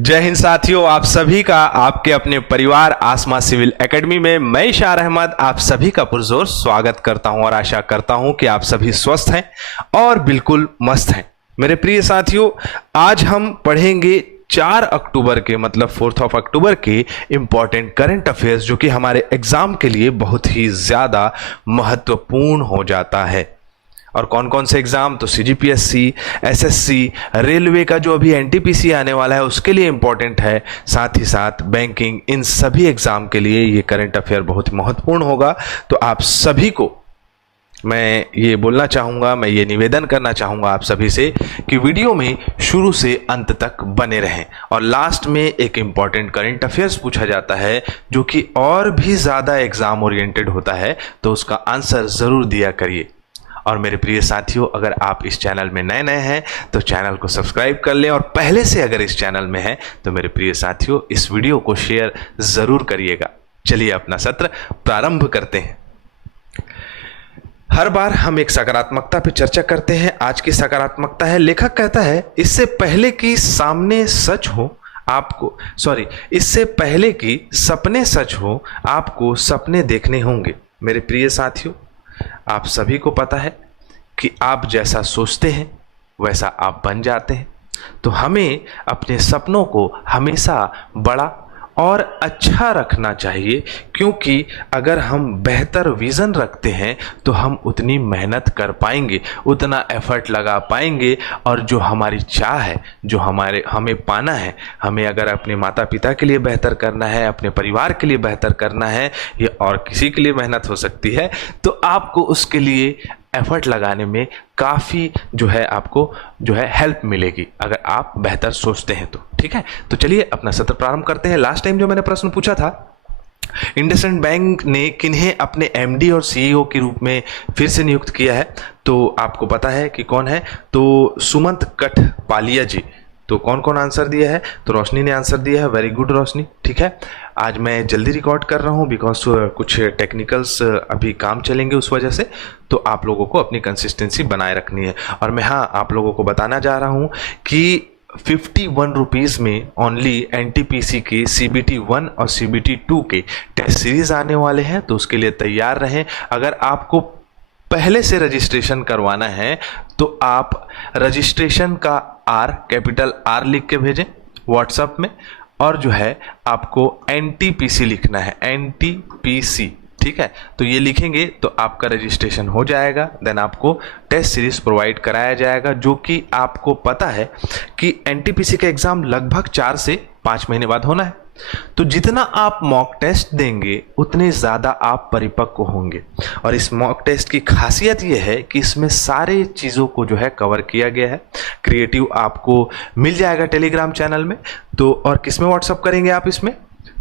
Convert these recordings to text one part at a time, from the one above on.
जय हिंद साथियों, आप सभी का आपके अपने परिवार आसमा सिविल एकेडमी में मैं इशार अहमद आप सभी का पुरजोर स्वागत करता हूं और आशा करता हूं कि आप सभी स्वस्थ हैं और बिल्कुल मस्त हैं। मेरे प्रिय साथियों, आज हम पढ़ेंगे 4 अक्टूबर के मतलब 4 अक्टूबर के इंपॉर्टेंट करंट अफेयर्स, जो कि हमारे एग्जाम के लिए बहुत ही ज्यादा महत्वपूर्ण हो जाता है। और कौन कौन से एग्जाम? तो सीजीपीएससी, एसएससी, रेलवे का जो अभी एनटीपीसी आने वाला है उसके लिए इंपॉर्टेंट है, साथ ही साथ बैंकिंग, इन सभी एग्जाम के लिए ये करंट अफेयर बहुत ही महत्वपूर्ण होगा। तो आप सभी को मैं ये बोलना चाहूँगा, मैं ये निवेदन करना चाहूँगा आप सभी से कि वीडियो में शुरू से अंत तक बने रहें। और लास्ट में एक इम्पॉर्टेंट करंट अफेयर्स पूछा जाता है जो कि और भी ज़्यादा एग्जाम ओरिएंटेड होता है, तो उसका आंसर ज़रूर दिया करिए। और मेरे प्रिय साथियों, अगर आप इस चैनल में नए हैं तो चैनल को सब्सक्राइब कर लें, और पहले से अगर इस चैनल में हैं तो मेरे प्रिय साथियों इस वीडियो को शेयर ज़रूर करिएगा। चलिए अपना सत्र प्रारंभ करते हैं। हर बार हम एक सकारात्मकता पे चर्चा करते हैं। आज की सकारात्मकता है, लेखक कहता है इससे पहले कि सामने सच हो इससे पहले कि सपने सच हो आपको सपने देखने होंगे। मेरे प्रिय साथियों, आप सभी को पता है कि आप जैसा सोचते हैं वैसा आप बन जाते हैं। तो हमें अपने सपनों को हमेशा बड़ा और अच्छा रखना चाहिए, क्योंकि अगर हम बेहतर विज़न रखते हैं तो हम उतनी मेहनत कर पाएंगे, उतना एफर्ट लगा पाएंगे, और जो हमारी चाह है, जो हमें पाना है, हमें अगर अपने माता पिता के लिए बेहतर करना है, अपने परिवार के लिए बेहतर करना है, या और किसी के लिए मेहनत हो सकती है, तो आपको उसके लिए एफर्ट लगाने में काफ़ी आपको हेल्प मिलेगी अगर आप बेहतर सोचते हैं तो। ठीक है, तो चलिए अपना सत्र प्रारंभ करते हैं। लास्ट टाइम जो मैंने प्रश्न पूछा था, इंडसइंड बैंक ने किन्हें अपने एमडी और सीईओ के रूप में फिर से नियुक्त किया है? तो आपको पता है कि कौन है? तो सुमंत कठपालिया जी। तो कौन कौन आंसर दिया है? तो रोशनी ने आंसर दिया है। वेरी गुड रोशनी। ठीक है, आज मैं जल्दी रिकॉर्ड कर रहा हूँ बिकॉज कुछ टेक्निकल्स अभी काम चलेंगे, उस वजह से तो आप लोगों को अपनी कंसिस्टेंसी बनाए रखनी है। और मैं आप लोगों को बताना जा रहा हूँ कि 51 रुपीज़ में ओनली एनटीपीसी के CBT 1 और CBT 2 के टेस्ट सीरीज आने वाले हैं, तो उसके लिए तैयार रहें। अगर आपको पहले से रजिस्ट्रेशन करवाना है तो आप रजिस्ट्रेशन का कैपिटल R लिख के भेजें व्हाट्सएप में, और आपको NTPC लिखना है, NTPC। ठीक है, तो ये लिखेंगे तो आपका रजिस्ट्रेशन हो जाएगा। देन आपको टेस्ट सीरीज प्रोवाइड कराया जाएगा, जो कि आपको पता है कि एनटीपीसी का एग्जाम लगभग 4 से 5 महीने बाद होना है। तो जितना आप मॉक टेस्ट देंगे उतने ज़्यादा आप परिपक्व होंगे। और इस मॉक टेस्ट की खासियत ये है कि इसमें सारे चीज़ों को कवर किया गया है। क्रिएटिव आपको मिल जाएगा टेलीग्राम चैनल में। तो और किस में व्हाट्सअप करेंगे आप इसमें?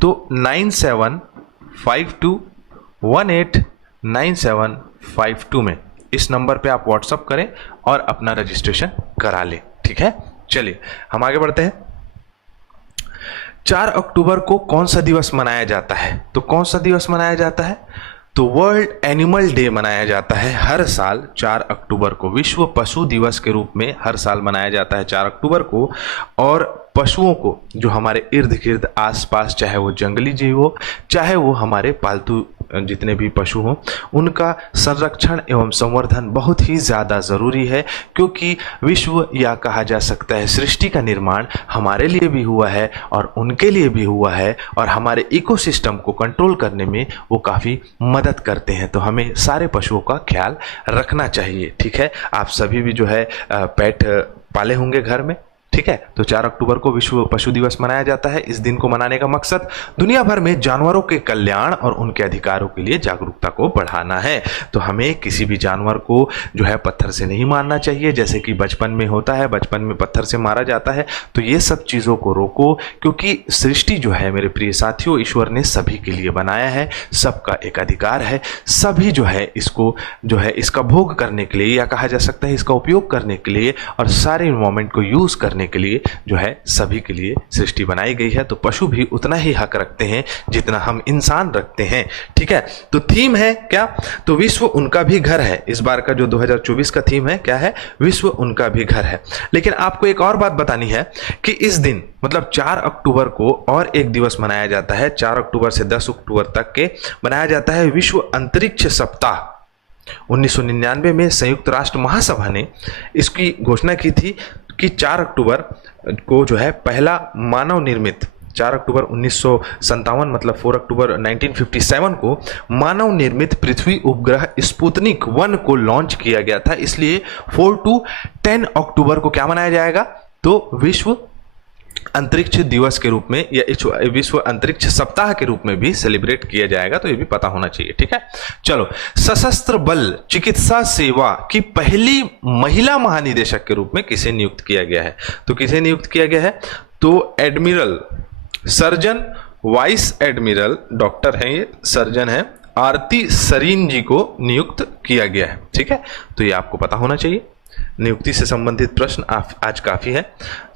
तो 9752189752 में, इस नंबर पे आप व्हाट्सअप करें और अपना रजिस्ट्रेशन करा लें। ठीक है, चलिए हम आगे बढ़ते हैं। 4 अक्टूबर को कौन सा दिवस मनाया जाता है? तो कौन सा दिवस मनाया जाता है? तो वर्ल्ड एनिमल डे मनाया जाता है हर साल 4 अक्टूबर को। विश्व पशु दिवस के रूप में हर साल मनाया जाता है 4 अक्टूबर को। और पशुओं को, जो हमारे इर्द गिर्द आसपास, चाहे वो जंगली जीव हो, चाहे वो हमारे पालतू जितने भी पशु हों, उनका संरक्षण एवं संवर्धन बहुत ही ज़्यादा ज़रूरी है, क्योंकि विश्व, या कहा जा सकता है सृष्टि का निर्माण हमारे लिए भी हुआ है और उनके लिए भी हुआ है, और हमारे इकोसिस्टम को कंट्रोल करने में वो काफ़ी मदद करते हैं। तो हमें सारे पशुओं का ख्याल रखना चाहिए। ठीक है, आप सभी भी पेट पाले होंगे घर में। ठीक है, तो 4 अक्टूबर को विश्व पशु दिवस मनाया जाता है। इस दिन को मनाने का मकसद दुनिया भर में जानवरों के कल्याण और उनके अधिकारों के लिए जागरूकता को बढ़ाना है। तो हमें किसी भी जानवर को पत्थर से नहीं मारना चाहिए, जैसे कि बचपन में होता है, बचपन में पत्थर से मारा जाता है। तो ये सब चीज़ों को रोको, क्योंकि सृष्टि मेरे प्रिय साथियों, ईश्वर ने सभी के लिए बनाया है, सबका एक अधिकार है। सभी इसको इसका भोग करने के लिए, या कहा जा सकता है इसका उपयोग करने के लिए, और सारे इन्वायरमेंट को यूज़ करने होने के लिए जो है सभी के लिए सृष्टि बनाई गई है। तो पशु भी उतना ही हक रखते हैं जितना हम इंसान रखते हैं। ठीक है, तो थीम है क्या, तो विश्व उनका भी घर है। इस बार का जो 2024 का थीम है क्या है, विश्व उनका भी घर है। लेकिन आपको एक और बात बतानी है कि इस दिन मतलब 4 अक्टूबर को और एक दिवस मनाया जाता है, 4 अक्टूबर से 10 अक्टूबर तक के मनाया जाता है विश्व अंतरिक्ष सप्ताह। 1999 में संयुक्त राष्ट्र महासभा ने इसकी घोषणा की थी कि 4 अक्टूबर को जो है पहला मानव निर्मित, 4 अक्टूबर 1957 मतलब 4 अक्टूबर 1957 को मानव निर्मित पृथ्वी उपग्रह स्पुतनिक 1 को लॉन्च किया गया था। इसलिए 4 to 10 अक्टूबर को क्या मनाया जाएगा, तो विश्व अंतरिक्ष दिवस के रूप में या विश्व अंतरिक्ष सप्ताह के रूप में भी सेलिब्रेट किया जाएगा। तो ये भी पता होना चाहिए। ठीक है, चलो, सशस्त्र बल चिकित्सा सेवा की पहली महिला महानिदेशक के रूप में किसे नियुक्त किया गया है, तो किसे नियुक्त किया गया है, तो admiral surgeon vice admiral doctor हैं, ये सर्जन है, आरती सरीन जी को नियुक्त किया गया है। ठीक है, तो ये आपको पता होना चाहिए। नियुक्ति से संबंधित प्रश्न आज काफी है।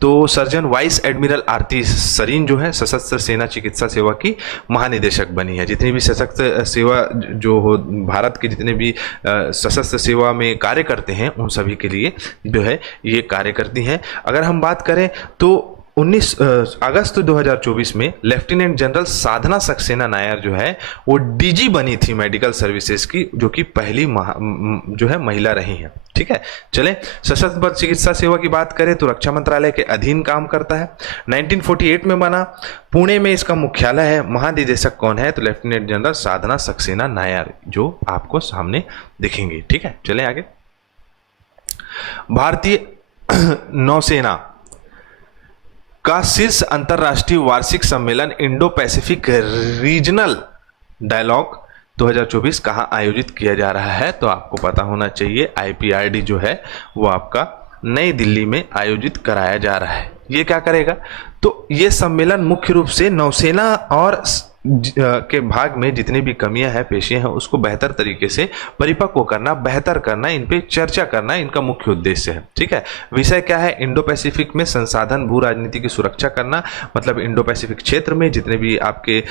तो सर्जन वाइस एडमिरल आरती सरीन जो है सशस्त्र सेना चिकित्सा सेवा की महानिदेशक बनी है। जितनी भी सशस्त्र सेवा जो हो भारत के जितने भी सशस्त्र सेवा में कार्य करते हैं उन सभी के लिए जो है ये कार्य करती हैं। अगर हम बात करें तो 19 अगस्त 2024 में लेफ्टिनेंट जनरल साधना सक्सेना नायर जो है वो डीजी बनी थी मेडिकल सर्विसेज की, जो कि पहली जो है महिला रही हैं। ठीक है, चलें, सशस्त्र बल चिकित्सा सेवा की बात करें तो रक्षा मंत्रालय के अधीन काम करता है। 1948 में बना, पुणे में इसका मुख्यालय है। महानिदेशक कौन है, तो लेफ्टिनेंट जनरल साधना सक्सेना नायर, जो आपको सामने दिखेंगे। ठीक है, चलें आगे। भारतीय नौसेना का शीर्ष अंतरराष्ट्रीय वार्षिक सम्मेलन इंडो पैसिफिक रीजनल डायलॉग 2024 कहाँ आयोजित किया जा रहा है, तो आपको पता होना चाहिए IPRD जो है वो आपका नई दिल्ली में आयोजित कराया जा रहा है। ये क्या करेगा, तो ये सम्मेलन मुख्य रूप से नौसेना और के भाग में जितनी भी कमियां हैं, पेशियां हैं, उसको बेहतर तरीके से परिपक्व करना, बेहतर करना, इन पे चर्चा करना इनका मुख्य उद्देश्य है। ठीक है, विषय क्या है, इंडो पैसिफिक में संसाधन भू राजनीति की सुरक्षा करना, मतलब इंडो पैसिफिक क्षेत्र में जितने भी आपके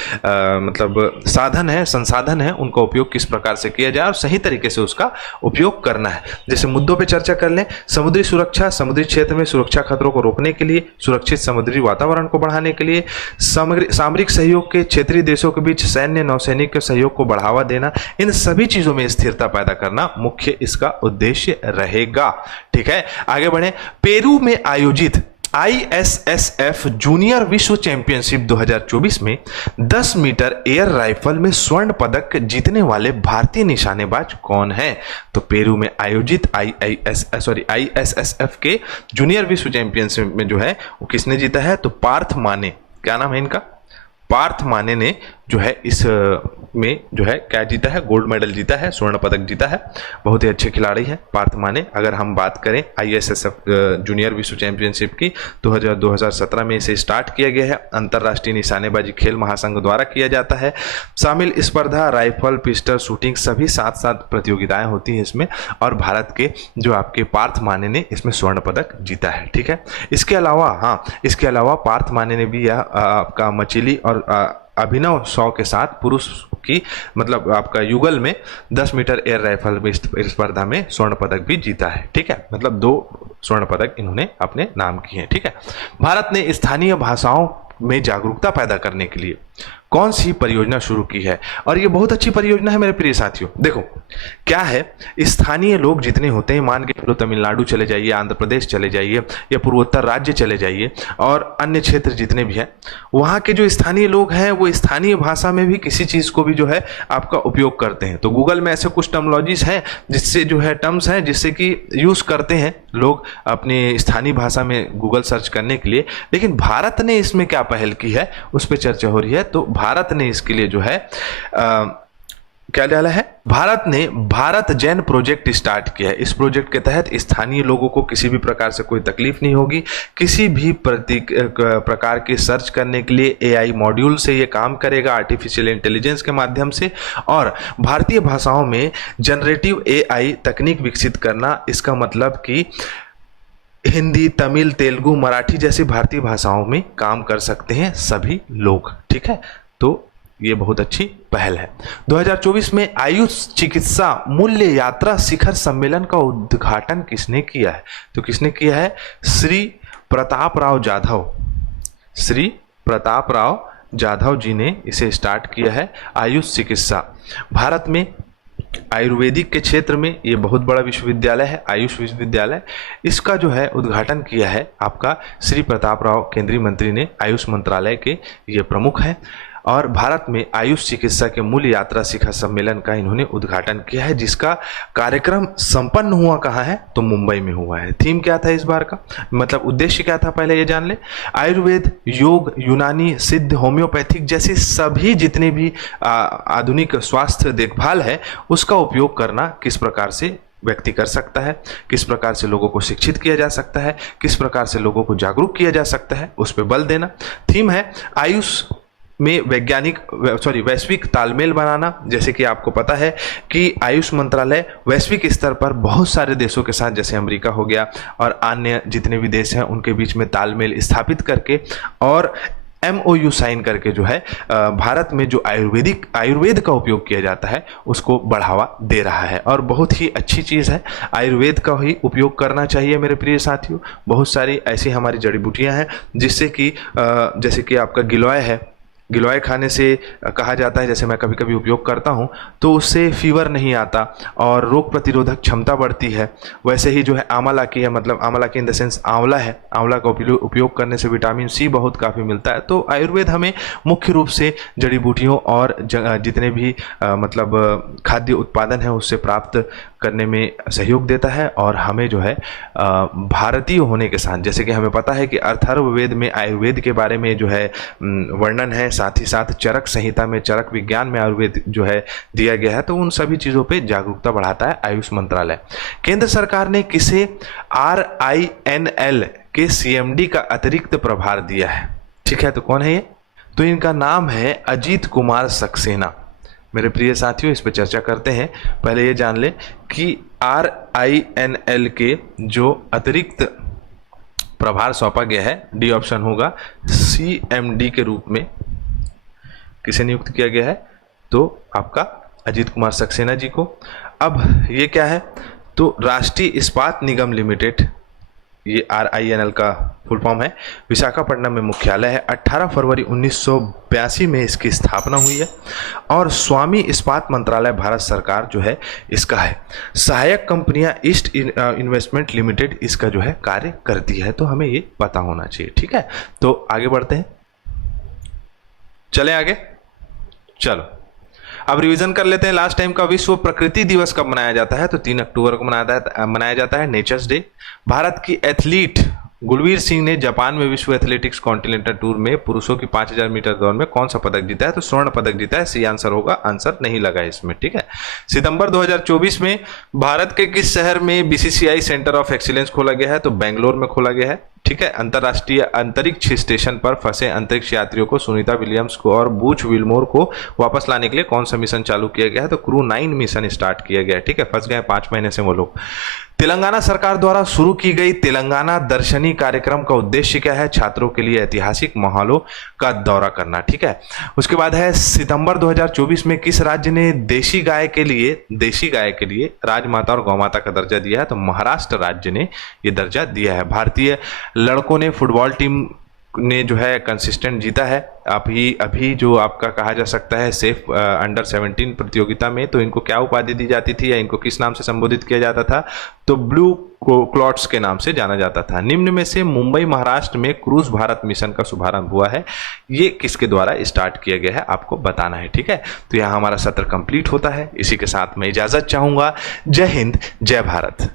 मतलब साधन है, संसाधन है, उनका उपयोग किस प्रकार से किया जाए और सही तरीके से उसका उपयोग करना है। जैसे मुद्दों पर चर्चा कर लें, समुद्री सुरक्षा, समुद्री क्षेत्र में सुरक्षा खतरों को रोकने के लिए, सुरक्षित समुद्री वातावरण को बढ़ाने के लिए, सामरिक सहयोग के क्षेत्रीय देशों के बीच सैन्य नौसैनिक के सहयोग को बढ़ावा देना, इन सभी चीजों में स्थिरता पैदा करना मुख्य इसका उद्देश्य रहेगा। ठीक है, आगे बढ़े। पेरू में आयोजित ISSF जूनियर विश्व चैंपियनशिप 2024 में 10 मीटर एयर राइफल में स्वर्ण पदक जीतने वाले भारतीय निशानेबाज कौन है, तो पेरू में आयोजित ISSF के जूनियर विश्व चैंपियनशिप में जो है वो किसने जीता है, तो पार्थ माने, क्या नाम है इनका, पार्थ माने ने जो है इस में जो है क्या जीता है, गोल्ड मेडल जीता है, स्वर्ण पदक जीता है। बहुत ही अच्छे खिलाड़ी हैं पार्थ माने। अगर हम बात करें ISSF जूनियर विश्व चैंपियनशिप की, 2017 में इसे स्टार्ट किया गया है। अंतर्राष्ट्रीय निशानेबाजी खेल महासंघ द्वारा किया जाता है। शामिल स्पर्धा राइफल, पिस्टल, शूटिंग सभी 7 प्रतियोगिताएं होती हैं इसमें, और भारत के जो आपके पार्थ माने ने इसमें स्वर्ण पदक जीता है। ठीक है, इसके अलावा पार्थ माने ने भी यह आपका मछली और अभिनव 100 के साथ पुरुष की मतलब आपका युगल में 10 मीटर एयर राइफल स्पर्धा में स्वर्ण पदक भी जीता है। ठीक है, मतलब 2 स्वर्ण पदक इन्होंने अपने नाम किए हैं। ठीक है, भारत ने स्थानीय भाषाओं में जागरूकता पैदा करने के लिए कौन सी परियोजना शुरू की है, और ये बहुत अच्छी परियोजना है मेरे प्रिय साथियों। देखो क्या है, स्थानीय लोग जितने होते हैं, मान के चलो तमिलनाडु चले जाइए, आंध्र प्रदेश चले जाइए, या पूर्वोत्तर राज्य चले जाइए, और अन्य क्षेत्र जितने भी हैं, वहाँ के जो स्थानीय लोग हैं वो स्थानीय भाषा में भी किसी चीज़ को भी जो है आपका उपयोग करते हैं। तो गूगल में ऐसे कुछ टर्मोलॉजीज हैं जिससे जो है टर्म्स हैं जिससे कि यूज़ करते हैं लोग अपनी स्थानीय भाषा में गूगल सर्च करने के लिए। लेकिन भारत ने इसमें क्या पहल की है उस पर चर्चा हो रही है। तो भारत ने इसके लिए जो है क्या डाला है, भारत ने भारत जैन प्रोजेक्ट स्टार्ट किया है। इस प्रोजेक्ट के तहत स्थानीय लोगों को किसी भी प्रकार से कोई तकलीफ नहीं होगी। किसी भी प्रकार की सर्च करने के लिए AI मॉड्यूल से ये काम करेगा, आर्टिफिशियल इंटेलिजेंस के माध्यम से, और भारतीय भाषाओं में जनरेटिव AI तकनीक विकसित करना। इसका मतलब कि हिंदी, तमिल, तेलुगु, मराठी जैसी भारतीय भाषाओं में काम कर सकते हैं सभी लोग। ठीक है, तो ये बहुत अच्छी पहल है। 2024 में आयुष चिकित्सा मूल्य यात्रा शिखर सम्मेलन का उद्घाटन किसने किया है? तो किसने किया है? श्री प्रताप राव जाधव। श्री प्रताप राव जाधव जी ने इसे स्टार्ट किया है। आयुष चिकित्सा, भारत में आयुर्वेदिक के क्षेत्र में ये बहुत बड़ा विश्वविद्यालय है, आयुष विश्वविद्यालय। इसका जो है उद्घाटन किया है आपका श्री प्रताप राव, केंद्रीय मंत्री ने, आयुष मंत्रालय के ये प्रमुख हैं। और भारत में आयुष चिकित्सा के मूल यात्रा शिखर सम्मेलन का इन्होंने उद्घाटन किया है, जिसका कार्यक्रम संपन्न हुआ कहाँ है? तो मुंबई में हुआ है। थीम क्या था इस बार का, मतलब उद्देश्य क्या था, पहले ये जान ले। आयुर्वेद, योग, यूनानी, सिद्ध, होम्योपैथिक जैसे सभी जितने भी आधुनिक स्वास्थ्य देखभाल है उसका उपयोग करना किस प्रकार से व्यक्ति कर सकता है, किस प्रकार से लोगों को शिक्षित किया जा सकता है, किस प्रकार से लोगों को जागरूक किया जा सकता है, उस पर बल देना। थीम है आयुष में वैश्विक तालमेल बनाना। जैसे कि आपको पता है कि आयुष मंत्रालय वैश्विक स्तर पर बहुत सारे देशों के साथ, जैसे अमेरिका हो गया और अन्य जितने भी देश हैं, उनके बीच में तालमेल स्थापित करके और MOU साइन करके जो है भारत में जो आयुर्वेद का उपयोग किया जाता है उसको बढ़ावा दे रहा है। और बहुत ही अच्छी चीज़ है, आयुर्वेद का ही उपयोग करना चाहिए मेरे प्रिय साथियों। बहुत सारी ऐसी हमारी जड़ी बूटियां हैं जिससे कि जैसे कि आपका गिलोय है, गिलोय खाने से कहा जाता है, जैसे मैं कभी कभी उपयोग करता हूं, तो उससे फीवर नहीं आता और रोग प्रतिरोधक क्षमता बढ़ती है। वैसे ही जो है आंवला की है, मतलब आंवला की इन द सेंस आंवला है, आंवला का उपयोग करने से विटामिन C बहुत काफ़ी मिलता है। तो आयुर्वेद हमें मुख्य रूप से जड़ी बूटियों और जितने भी मतलब खाद्य उत्पादन है उससे प्राप्त करने में सहयोग देता है। और हमें जो है भारतीय होने के साथ, जैसे कि हमें पता है कि अथर्ववेद में आयुर्वेद के बारे में जो है वर्णन है, साथ ही साथ चरक संहिता में, चरक विज्ञान में आयुर्वेद जो है दिया गया है। तो उन सभी चीज़ों पे जागरूकता बढ़ाता है आयुष मंत्रालय। केंद्र सरकार ने किसे RINL के CMD का अतिरिक्त प्रभार दिया है? ठीक है, तो कौन है ये? तो इनका नाम है अजीत कुमार सक्सेना। मेरे प्रिय साथियों, इस पर चर्चा करते हैं। पहले ये जान लें कि RINL के जो अतिरिक्त प्रभार सौंपा गया है, डी ऑप्शन होगा, CMD के रूप में किसे नियुक्त किया गया है? तो आपका अजीत कुमार सक्सेना जी को। अब ये क्या है? तो राष्ट्रीय इस्पात निगम लिमिटेड, ये RINL का फुल फॉर्म है, विशाखापट्टनम में मुख्यालय है। 18 फरवरी 1982 में इसकी स्थापना हुई है और स्वामी इस्पात मंत्रालय भारत सरकार जो है इसका है। सहायक कंपनियां ईस्ट इन्वेस्टमेंट लिमिटेड इसका जो है कार्य करती है। तो हमें ये पता होना चाहिए। ठीक है, तो आगे बढ़ते हैं, चलें आगे। चलो अब रिवीजन कर लेते हैं। लास्ट टाइम का विश्व प्रकृति दिवस कब मनाया जाता है? तो 3 अक्टूबर को मनाया जाता है, नेचर्स डे। भारत की एथलीट गुलवीर सिंह ने जापान में विश्व एथलेटिक्स कॉन्टिनेंटल टूर में पुरुषों की 5000 मीटर दौड़ में कौन सा पदक जीता है? तो स्वर्ण पदक जीता है। सी आंसर होगा, आंसर नहीं लगा इसमें। ठीक है, सितंबर 2024 में भारत के किस शहर में BCCI सेंटर ऑफ एक्सीलेंस खोला गया है? तो बेंगलोर में खोला गया है। ठीक है, अंतर्राष्ट्रीय अंतरिक्ष स्टेशन पर फंसे अंतरिक्ष यात्रियों को, सुनीता विलियम्स को और बूच विलमोर को वापस लाने के लिए कौन सा मिशन चालू किया गया है? तो क्रू 9 मिशन स्टार्ट किया गया है। ठीक है, फंस गए 5 महीने से वो लोग। तेलंगाना सरकार द्वारा शुरू की गई तेलंगाना दर्शनी कार्यक्रम का उद्देश्य क्या है? छात्रों के लिए ऐतिहासिक महलों का दौरा करना। ठीक है, उसके बाद है सितंबर 2024 में किस राज्य ने देशी गाय के लिए राजमाता और गौमाता का दर्जा दिया है? तो महाराष्ट्र राज्य ने यह दर्जा दिया है। भारतीय लड़कों ने फुटबॉल टीम ने जो है कंसिस्टेंट जीता है। अभी जो आपका कहा जा सकता है सेफ अंडर 17 प्रतियोगिता में, तो इनको क्या उपाधि दी जाती थी या इनको किस नाम से संबोधित किया जाता था? तो ब्लू क्लॉट्स के नाम से जाना जाता था। निम्न में से मुंबई महाराष्ट्र में क्रूज भारत मिशन का शुभारंभ हुआ है, ये किसके द्वारा स्टार्ट किया गया है आपको बताना है। ठीक है, तो यहाँ हमारा सत्र कंप्लीट होता है। इसी के साथ मैं इजाजत चाहूंगा। जय हिंद, जय भारत।